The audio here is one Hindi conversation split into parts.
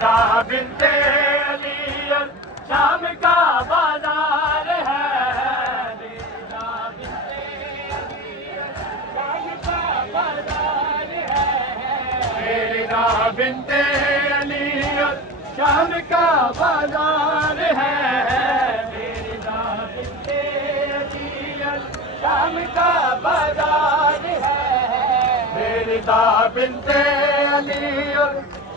दा बिनते अली शाम का बाजार है। मेरी दा बिनते अली शाम का बाजार है। मेरी दा बिनते अली शाम का बाजार है। मेरी दा बिनते अली शाम का बाजार है। मेरी दा बिनते अली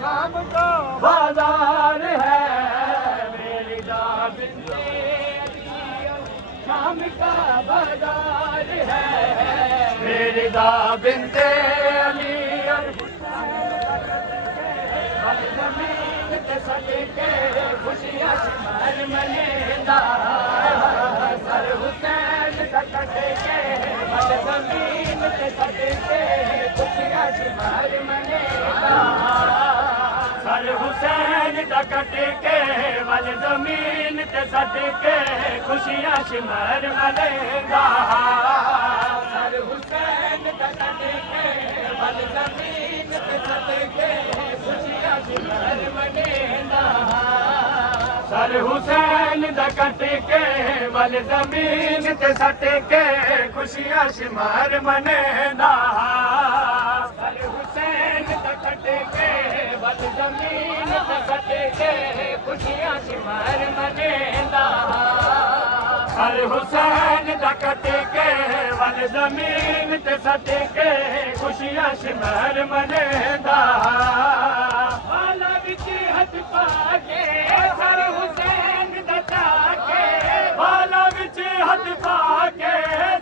शाम का बाजार है। मेरी दा बिनते अली शाम का बाजार है। मेरी दा बिनते अली सदके खुशियां शिमार मनेंदा। सर हुसैन दा कटके बल ज़मीन ते सदके खुशियां शिमार मनेंदा। सर हुसैन दा कटके बल ज़मीन ते सदके खुशियां शिमार मनेंदा। सर हुसैन दा कटके बल ज़मीन ते सदके खुशियां शिमार मनेंदा। सर हुसैन दा कटके बल ज़मीन ते सटके खुशियां शिमार मनेंदा। सर हुसैन दा कटके बल ज़मीन ते सटके खुशियां शिमार मनेंदा। सर हुसैन दा कटके बल ज़मीन ते सटके खुशियां शिमार मनेंदा। हथ पाके सर हुसैन दा चाके बाला विच हथ पाके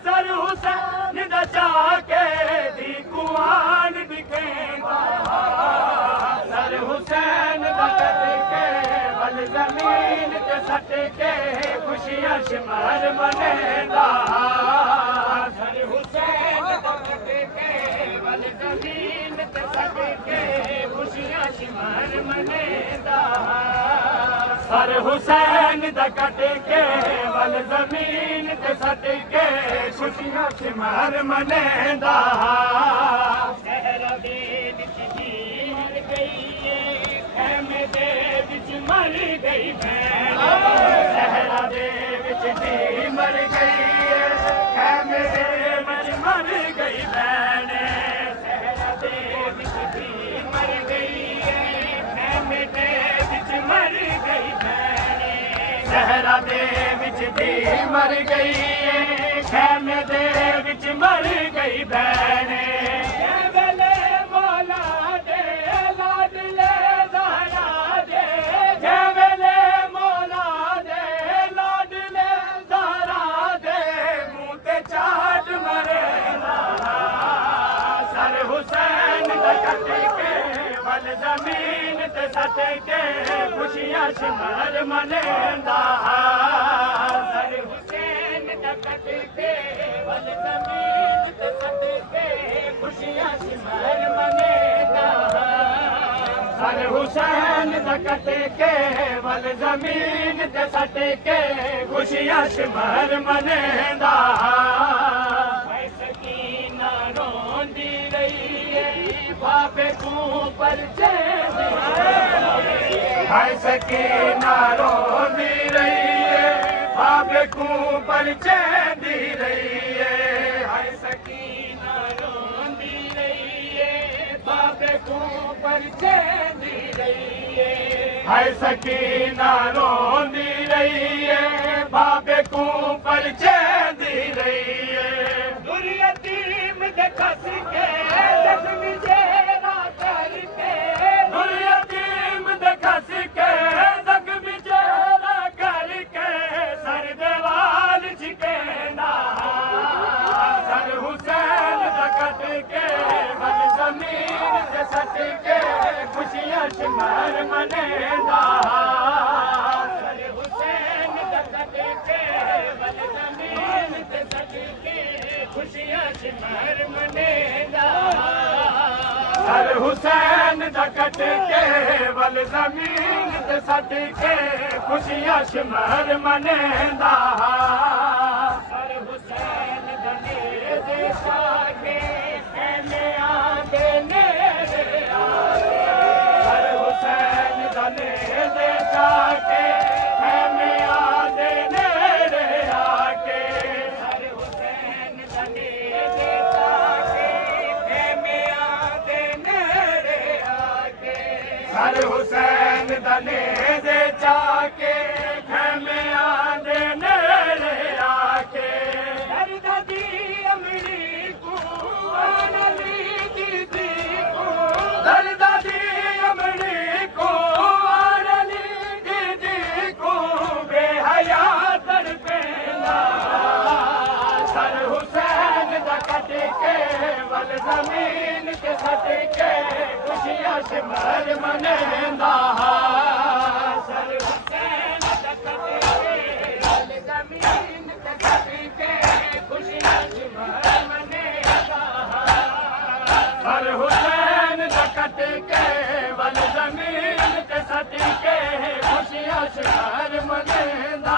सर हुसैन दा चाके दी कुआन दिखेंदा। सर हुसैन दा कटके बल ज़मीन ते सटके खुशियां शिमार मनेंदा। सर हुसैन दा कटके बल ज़मीन ते सटके खुशियां शिमार मनेंदा। सर हुसैन दा कटके बल ज़मीन ते सटके खुशियां शिमार मनेंदा। सहरा दे विच जी मर गई खैमे दे विच मर गई भैन। सहरा दे विच जी मर गई खैमे दे विच मर गई भैन। सहरा दे विच जी मर गई खैमे दे विच मर गई भैन। सहरा दे विच जी मर गई खैमे दे विच मर गई भैन। वेले मौला दे लाडले ज़हरा दे वेले मौला दे लाडले ज़हरा दे मुँह ते चाट मरेंदा। सर हुसैन दा कटके बल ज़मीन ते सटके खुशियां शिमार मनेंदा। सर हुसैन दा कटके बल ज़मीन ते सटके खुशियां शिमार मनेंदा। सर हुसैन दा कटके बल ज़मीन ते सटके खुशियां शिमार मनेंदा। सकीना रोंदी रही बाबे को परचे हाय सकीना रोंदी रही बाबे को परचे दी रही है। हाय सकीना रोंदी रही बाबे को परचे दी रही है। हाय सकीना रोंदी रही बाबे को परचे दी रही है। दुर्यतीम दे खस के जख्मी जेरा करके दुर्यतीम दे खस के जख्मी जेरा करके सर देवाल झिकेंदा। सर हुसैन दा कटके बल ज़मीन ते सटके खुशियां शिमार मनेंदा। सर हुसैन दा कटके बल ज़मीन ते सटके खुशियां शिमार मनेंदा। सर हुसैन दा कटके बल ज़मीन ते सटके खुशियां शिमार मनेंदा। सर हुसैन दा नेज़े शाके खैमे आंदे नेज़े आके। सर हुसैन दा सर हुसैन दने दे जाके खेमे आंदे नेड़े आके दर्द दी अमरी को अली दीदी को दर्द दी अमरी को अली दीदी को बेहया तड़पेला सर हुसैन दा कट के वल जमीन के सट के खुशियां से मर मनेंदा सर हुसैन दा कट के वल जमीन के सट के खुशियां से मर मनेंदा सर हुसैन दा कट के वल जमीन के सट के खुशियां से मर मनेंदा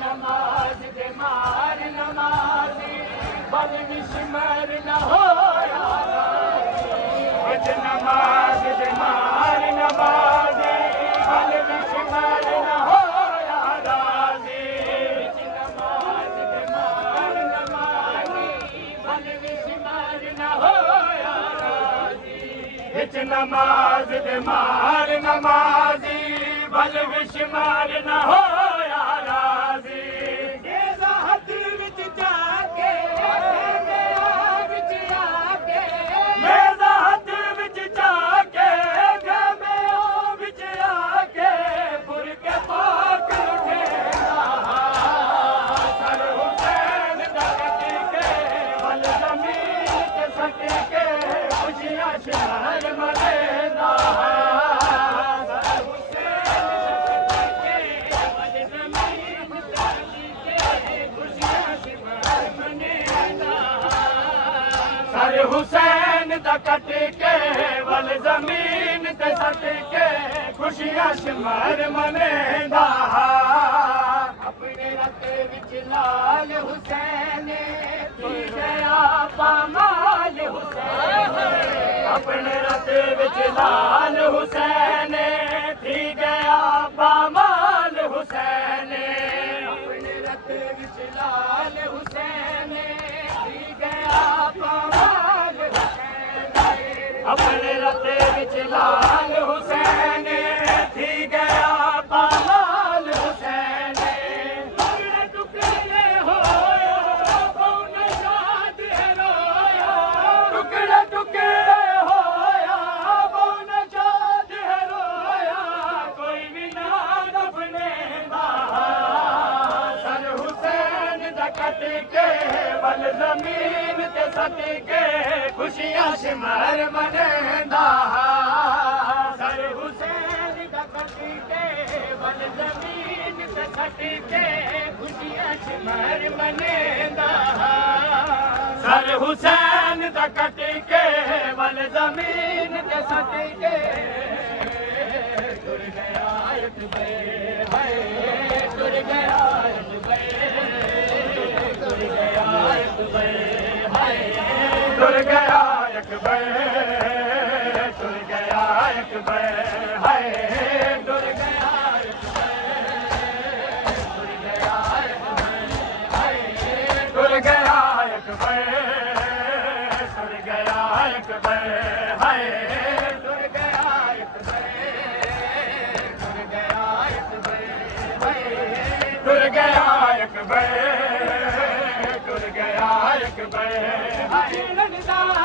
नमाज दे मार नमाजी बल विस्मर न होया नमाज दे मार नमाजी बल विस्मर न होया राजी नमाज दे मार नमाजी बल विस्मर न होया राजी नमाज दे मार नमाजी बल विस्मर न होया राजी सर हुसैन दा कट के वल जमीन ते सट के खुशियां शमर मनेंदा अपने रते विच लाल हुसैन थी गया पामाल हुसैन अपने रते विच लाल हुसैन थी गया पामाल हुसैन अपने रते विच लाल हुसैन थी गया पामाल अपने रते विच लाल हुसैन थी गया पामाल हुसैन टुकड़े टुकड़े होया कौन शाद रोया टुकड़े टुकड़े होया कौन शाद रोया कोई भी ना दफनेंदा सर हुसैन दा कट के वल जमीन ते सट के खुशियां शमर मनेंदा सर हुसैन दा कट के वल जमीन ते सट के खुशियां शमर मनेंदा सर हुसैन दा कट के वल जमीन ते सट के टुर गया एक बे हाय टुर गया एक बे टुर गया एक बे हाय टुर गया एक बे टुर गया एक बे हाय टुर गया एक बे टुर गया एक बे हाय टुर गया एक बे टुर गया एक बे हाय टुर गया एक बे टुर गया एक बे हाय टुर गया एक बे टुर गया एक बे हाय